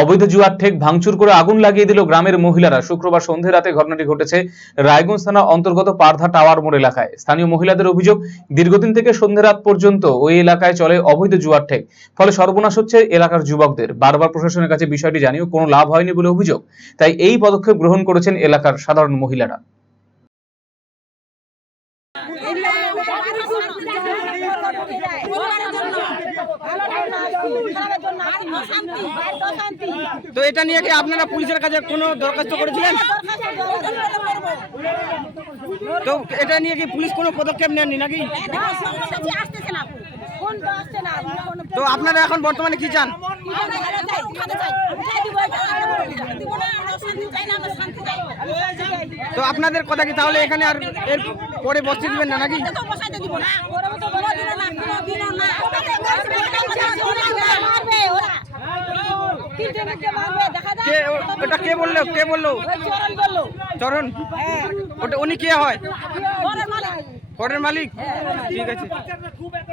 অবৈধ জুয়ার ঠেক ভাঙচুর করে আগুন লাগিয়ে দিল গ্রামের মহিলারা। শুক্রবার সন্ধে রাতে ঘটনাটি ঘটেছে রায়গঞ্জ থানা অন্তর্গত পারধা টাওয়ার মোড় এলাকায়। স্থানীয় মহিলাদের অভিযোগ, দীর্ঘদিন থেকে সন্ধে রাত পর্যন্ত ওই এলাকায় চলে অবৈধ জুয়ার ঠেক। ফলে সর্বনাশ হচ্ছে এলাকার যুবকদের। বারবার প্রশাসনের কাছে বিষয়টি জানিয়েও কোনো লাভ হয়নি বলে অভিযোগ। তাই এই পদক্ষেপ গ্রহণ করেছেন এলাকার সাধারণ মহিলারা। তো এটা নিয়ে কি আপনারা পুলিশের কাছে কোনো দরখাস্ত করেছিলেন? তো এটা নিয়ে কি পুলিশ কোনো পদক্ষেপ নেননি নাকি? তো আপনারা এখন বর্তমানে কি চান? তো আপনাদের কথা কি তাহলে এখানে আর এর পরে বসতে দিবেন না নাকি? কে ওটা কে বলল? কে বলল? চরণ ওটা উনি কে হয়? ঘরের মালিক। ঠিক আছে।